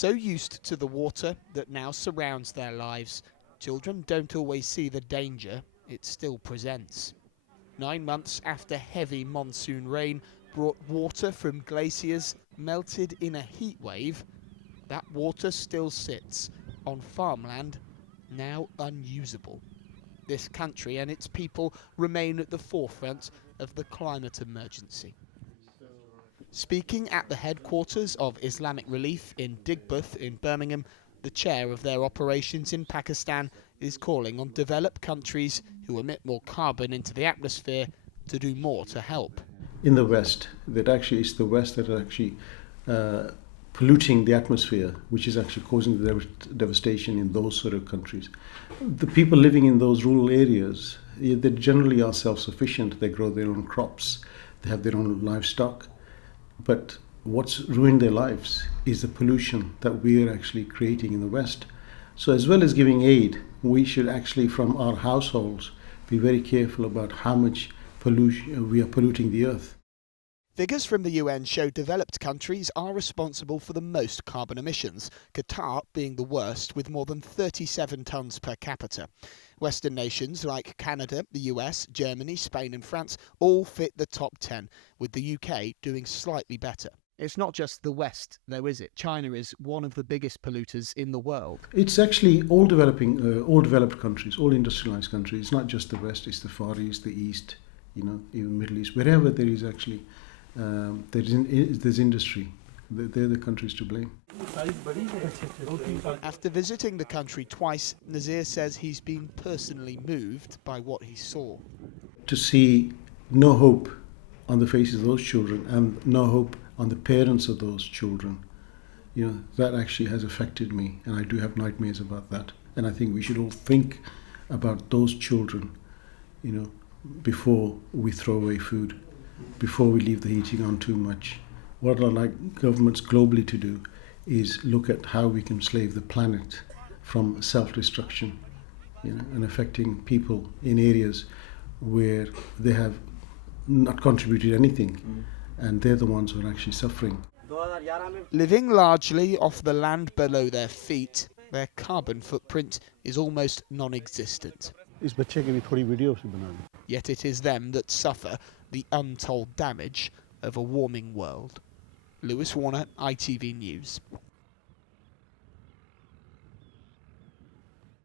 so used to the water that now surrounds their lives, children don't always see the danger it still presents. 9 months after heavy monsoon rain brought water from glaciers melted in a heat wave, that water still sits on farmland now unusable. This country and its people remain at the forefront of the climate emergency. Speaking at the headquarters of Islamic Relief in Digbeth in Birmingham, the chair of their operations in Pakistan is calling on developed countries who emit more carbon into the atmosphere to do more to help. In the West, that actually it's the West that are actually polluting the atmosphere, which is actually causing the devastation in those sort of countries. The people living in those rural areas, they generally are self-sufficient. They grow their own crops, they have their own livestock. But what's ruined their lives is the pollution that we are actually creating in the West. So as well as giving aid, we should actually, from our households, be very careful about how much pollution we are polluting the earth. Figures from the UN show developed countries are responsible for the most carbon emissions, Qatar being the worst with more than 37 tonnes per capita. Western nations like Canada, the US, Germany, Spain and France all fit the top 10, with the UK doing slightly better. It's not just the West, though, is it? China is one of the biggest polluters in the world. It's actually all developed countries, all industrialized countries. It's not just the West, it's the Far East, the East, even Middle East. Wherever there is actually, there's industry, they're the countries to blame. After visiting the country twice, Nazir says he's been personally moved by what he saw. To see no hope on the faces of those children and no hope on the parents of those children, that actually has affected me, and I do have nightmares about that. And I think we should all think about those children, before we throw away food, before we leave the heating on too much. What I'd like governments globally to do is look at how we can save the planet from self-destruction, and affecting people in areas where they have not contributed anything, and they're the ones who are actually suffering. Living largely off the land below their feet, their carbon footprint is almost non-existent. Yet it is them that suffer the untold damage of a warming world. Lewis Warner, ITV News.